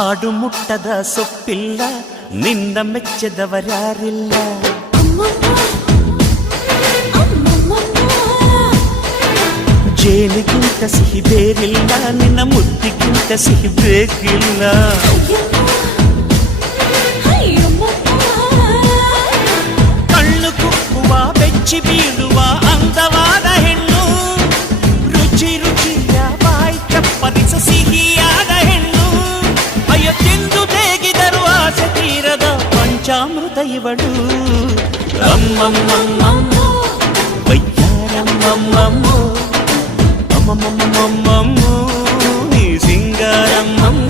ಹಾಡು ಮುಟ್ಟದ ಸೊಪ್ಪಿಲ್ಲ, ನಿನ್ನ ಮೆಚ್ಚದವರ್ಯಾರಿಲ್ಲ. ಜೇನಿಗಿಂತ ಸಿಹಿ ಬೇರಿಲ್ಲ, ನಿನ್ನ ಮುದ್ದಿಗಿಂತ ಸಿಹಿ ಬೇಕಿಲ್ಲ. ಕಣ್ಣು ಕುಕ್ಕುವ ಬೆಚ್ಚಿ ಬೀಳುವ ಅಂದವಾದ ಹೆಣ್ಣು, ರುಚಿ ರುಚಿಯ ಬಾಯಿ ಚಪ್ಪರಿಸ ಸಿಹಿಯಾದ ಹೆಣ್ಣು. ಅಯ್ಯೋ ತಿಂದು ಬೇಗಿದರು ಆಸೆ ತೀರದ ಪಂಚಾಮೃತ ಇವಳು. ಅಮ್ಮಮ್ಮಮ್ಮಮ್ಮೋ ವಯ್ಯಾರಮ್ಮಮ್ಮಮ್ಮೋ ಅಮ್ಮಮ್ಮಮ್ಮಮ್ಮೋ ನೀ ಸಿಂಗಾರಮ್ಮಮ್ಮ.